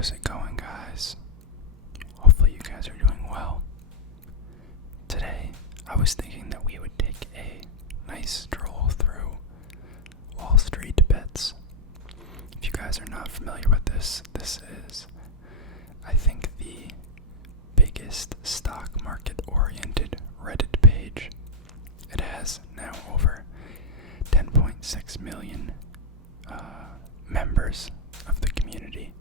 How's it going, guys? Hopefully you guys are doing well. Today, I was thinking that we would take a nice stroll through WallStreetBets. If you guys are not familiar with this is, I think, the biggest stock market-oriented Reddit page. It has now over 10.6 million members of the community,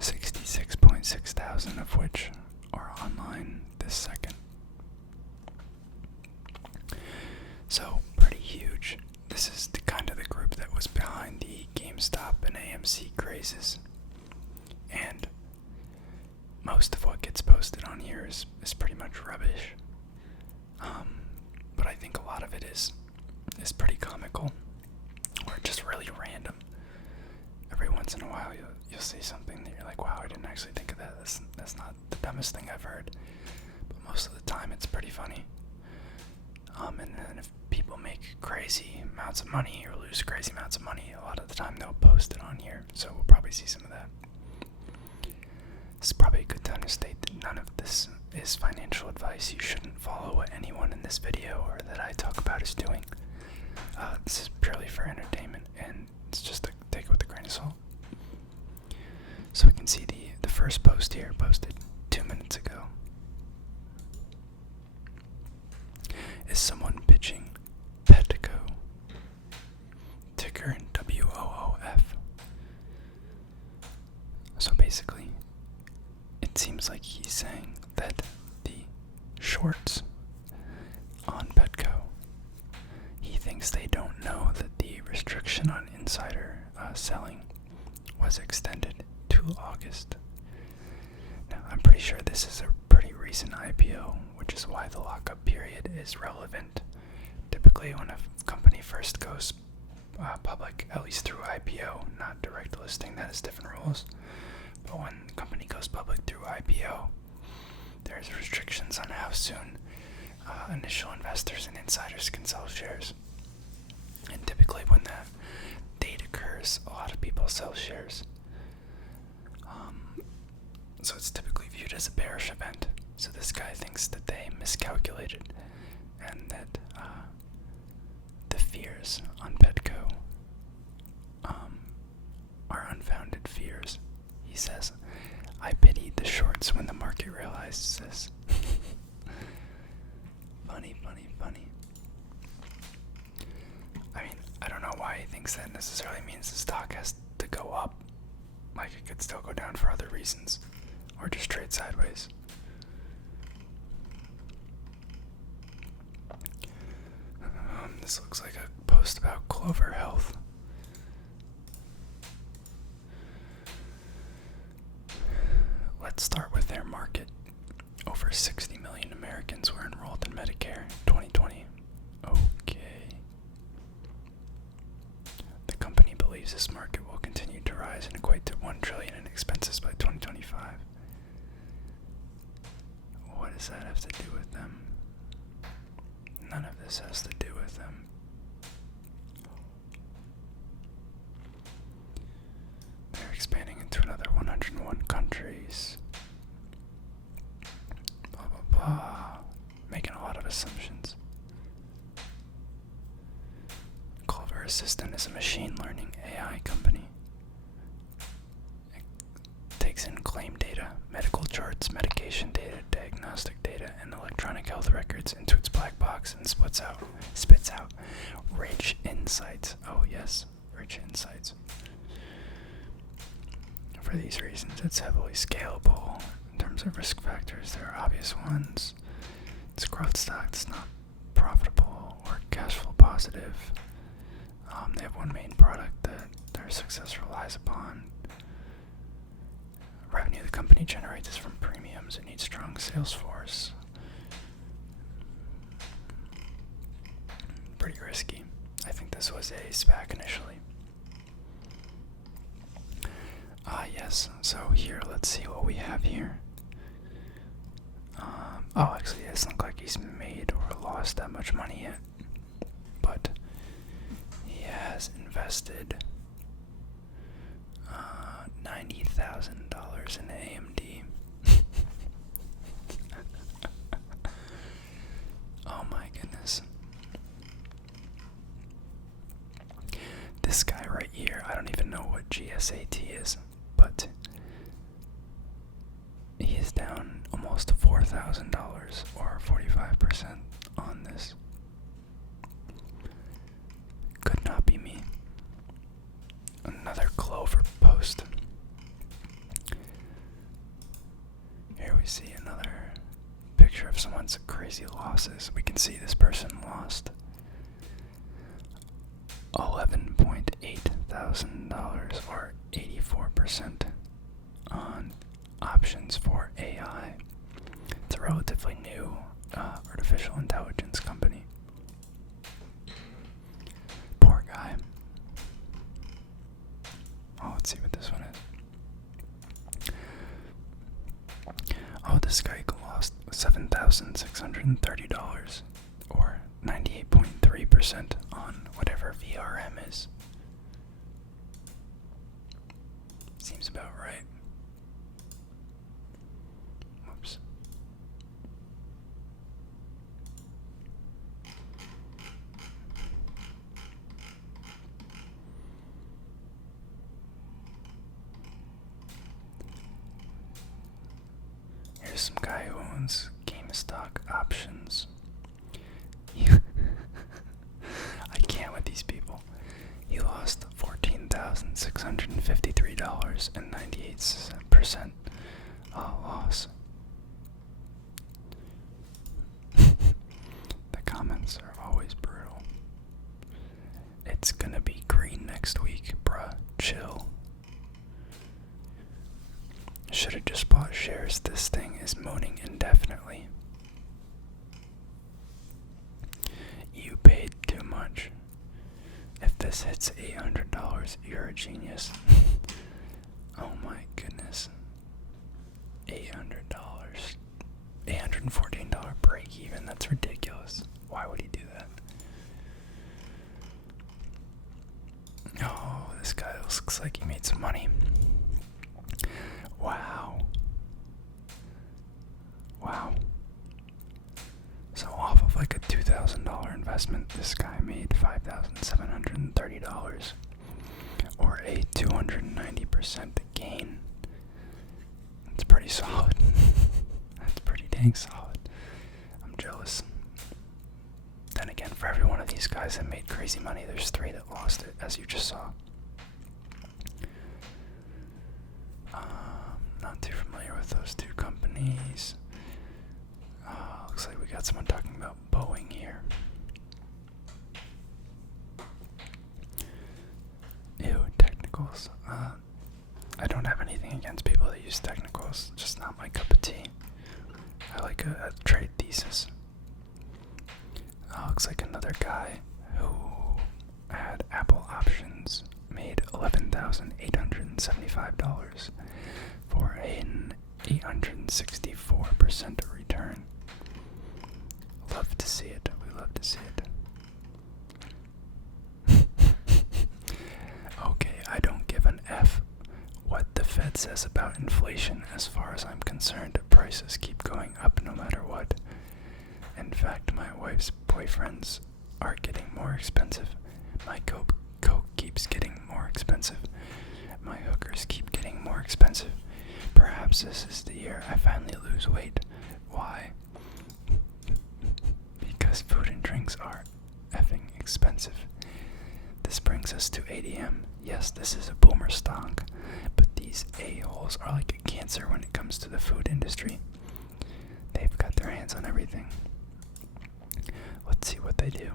66.6 thousand of which are online this second. So, pretty huge. This is the kind of the group that was behind the GameStop and AMC crazes. And most of what gets posted on here is pretty much rubbish. But I think a lot of it is pretty comical, or just really random. Every once in a while you'll see something that you're like, wow, I didn't actually think of that. That's not the dumbest thing I've heard. But most of the time it's pretty funny. And then if people make crazy amounts of money or lose crazy amounts of money, a lot of the time they'll post it on here. So we'll probably see some of that. It's probably a good time to state that none of this is financial advice. You shouldn't follow what anyone in this video or that I talk about is doing. This is purely for entertainment, and it's just to take it with a grain of salt. So we can see the first post here, posted 2 minutes ago, is someone pitching Petco, ticker WOOF. So basically, it seems like he's saying that the shorts on Petco, he thinks they don't know that the restriction on insider selling was extended to August. Now, I'm pretty sure this is a pretty recent IPO, which is why the lockup period is relevant. Typically, when a company first goes public, at least through IPO, not direct listing, that has different rules. But when the company goes public through IPO, there's restrictions on how soon initial investors and insiders can sell shares. And typically when that date occurs, a lot of people sell shares. So it's typically viewed as a bearish event. So this guy thinks that they miscalculated and that the fears on Petco are unfounded fears. He says, I pity the shorts when the market realizes this. Funny. I mean, I don't know why he thinks that necessarily means the stock has to go up. Like, it could still go down for other reasons, or just trade sideways. This looks like a post about Clover Health. Let's start with their market. Over 60 million Americans were enrolled in Medicare in 2020. Okay. The company believes this market will continue to rise and equate to $1 trillion in expenses by 2025. What does that have to do with them? None of this has to do with them. They're expanding into another 101 countries. Blah, blah, blah. Making a lot of assumptions. Clover Assistant is a machine learning AI company. It takes in claim data, medical charts, medication data, diagnostic data, and electronic health records into its black box and spits out rich insights. Oh yes, rich insights. For these reasons, it's heavily scalable. In terms of risk factors, there are obvious ones. It's a growth stock that's not profitable or cash flow positive. They have one main product that their success relies upon. Revenue the company generates is from premiums. It needs strong sales force. Pretty risky. I think this was a SPAC initially. Yes, so here, let's see what we have here. Actually, it doesn't look like he's made or lost that much money yet. But he has invested $90,000 year. I don't even know what GSAT is, but he is down almost $4,000 or 45% on this. Could not be me. Another Clover post. Here we see another picture of someone's crazy losses. We can see this person lost $11.8 thousand or 84% on options for AI. It's a relatively new artificial intelligence company. Poor guy. Oh, let's see what this one is. Oh, this guy lost $7,630 or 98.3% on whatever VRM is. Seems about right. Whoops. Here's some guy who owns GameStop options. I can't with these people. He lost $14,653.98 loss. The comments are always brutal. It's gonna be green next week, bruh. Chill. Should've just bought shares. This thing is moaning indefinitely. You paid too much. If this hits $800, you're a genius. Oh my goodness. $800. $814 break even. That's ridiculous. Why would he do that? Oh, this guy looks like he made some money. Wow. Wow. So off of like a $2,000 investment, this guy made $5,730 or a 290% gain. It's pretty solid. That's pretty dang solid. I'm jealous. Then again, for every one of these guys that made crazy money, there's 3 that lost it, as you just saw. Not too familiar with those two companies. Looks like we got someone talking about Boeing here. Ew, technicals. I don't have anything against people that use technicals, just not my cup of tea. I like a trade thesis. Looks like another guy who had Apple options made $11,875 for an 864% return. Love to see it. We love to see it. Okay, I don't give an F what the Fed says about inflation. As far as I'm concerned, prices keep going up no matter what. In fact, my wife's boyfriends are getting more expensive. My Coke keeps getting more expensive. My hookers keep getting more expensive. Perhaps this is the year I finally lose weight. Why? Because food and drinks are effing expensive. This brings us to ADM. Yes, this is a boomer stock, but these a-holes are like a cancer when it comes to the food industry. They've got their hands on everything. Let's see what they do.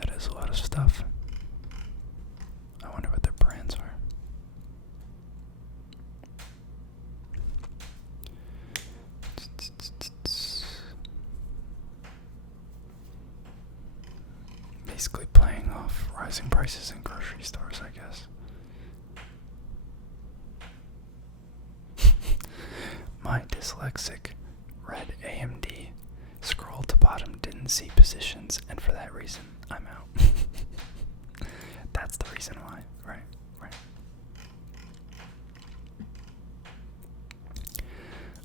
That is a lot of stuff. I wonder what their brands are. Basically playing off rising prices in grocery stores, I guess. My dyslexic read AMD, scrolled to bottom, didn't see positions, and for that reason, I'm out. That's the reason why, right?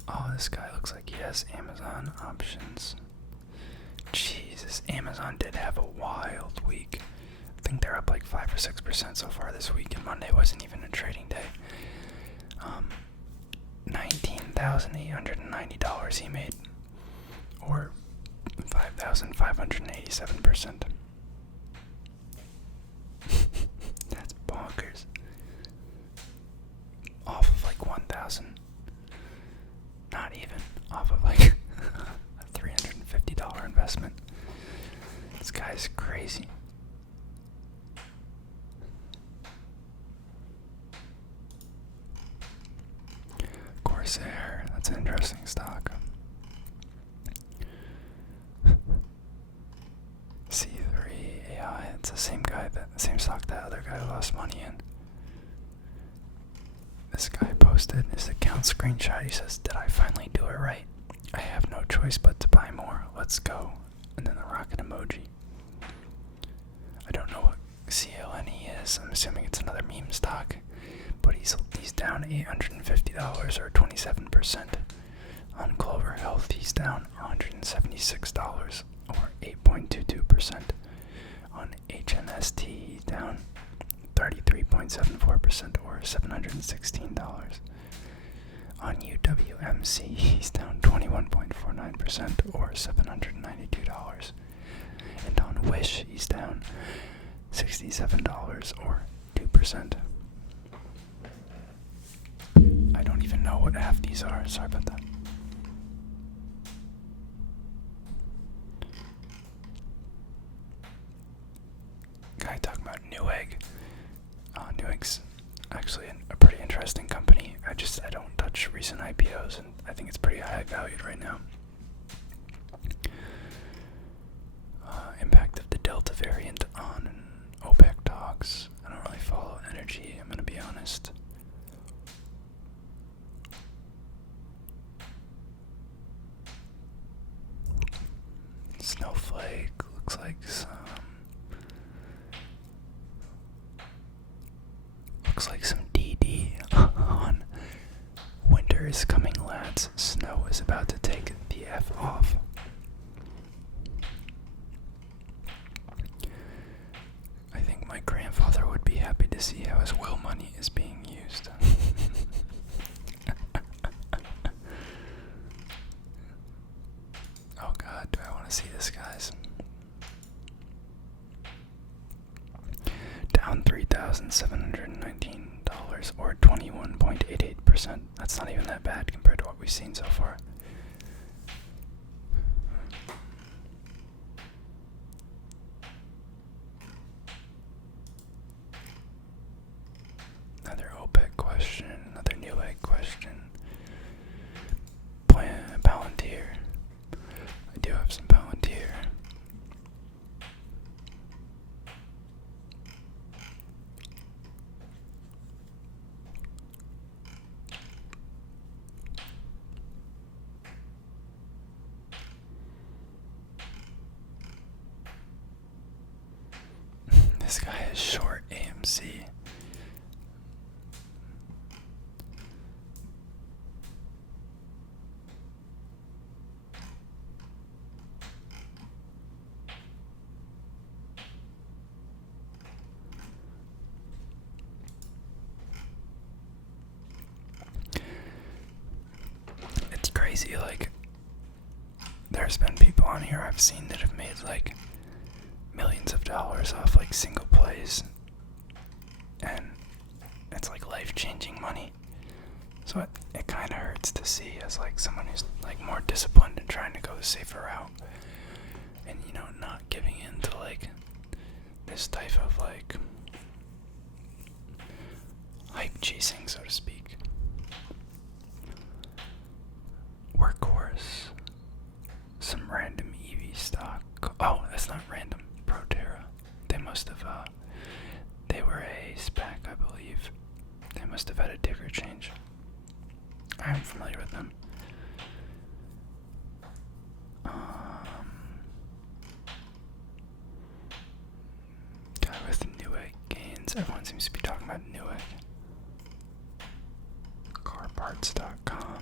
Oh, this guy looks like he has Amazon options. Jesus, Amazon did have a wild week. I think they're up like 5 or 6% so far this week, and Monday wasn't even a trading day. $19,890 he made, or 5,587%. That's bonkers. Off of like 1,000. Not even. Off of like a $350 investment. This guy's crazy. Corsair, that's an interesting stock. C3 AI, it's the same stock that other guy lost money in. This guy posted his account screenshot. He says, "Did I finally do it right? I have no choice but to buy more. Let's go." And then the rocket emoji. I don't know what CLNE is. I'm assuming it's another meme stock. But he's down $850 or 27%. On Clover Health, he's down $176 or 8.22%. On HNST, he's down 33.74% or $716. On UWMC, he's down 21.49% or $792. And on Wish, he's down $67 or 2%. I don't even know what half these are. Sorry about that. Guy talking about Newegg. Newegg's actually a pretty interesting company. I don't touch recent IPOs, and I think it's pretty high valued right now. Impact of the Delta variant on OPEC talks. I don't really follow energy, I'm gonna be honest. Snowflake looks like some DD on winter is coming, lads. Snow is about to take the F off. I think my grandfather would be happy to see how his will money is being used. Oh god, do I want to see this, guys? Down $3,719 or 21.88%. That's not even that bad compared to what we've seen so far. Another OPEC question, another Newegg question. Palantir. I do have some Palantir. This guy is short AMC. It's crazy, like, there's been people on here I've seen that have made like millions of dollars off like single plays, and it's like life-changing money. So it kind of hurts to see as like someone who's like more disciplined and trying to go the safer route, and not giving in to like this type of like hype chasing, so to speak. Workhorse, some random EV stock. Oh, that's not random. Proterra. They must have, they were a SPAC, I believe. They must have had a ticker change. I'm familiar with them. Guy with Newegg gains. Everyone seems to be talking about Newegg. Carparts.com.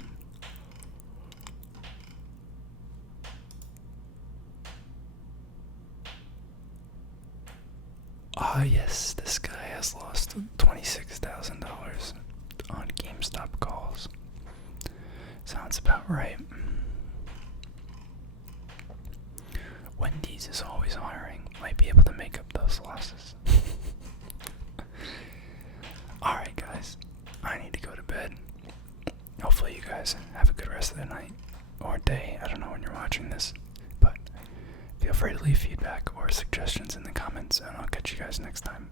Ah, yes, this guy has lost $26,000 on GameStop calls. Sounds about right. Wendy's is always hiring. Might be able to make up those losses. Alright, guys. I need to go to bed. Hopefully, you guys have a good rest of the night or day. I don't know when you're watching this. But feel free to leave feedback or suggestions in the comments, and I'll catch you guys next time.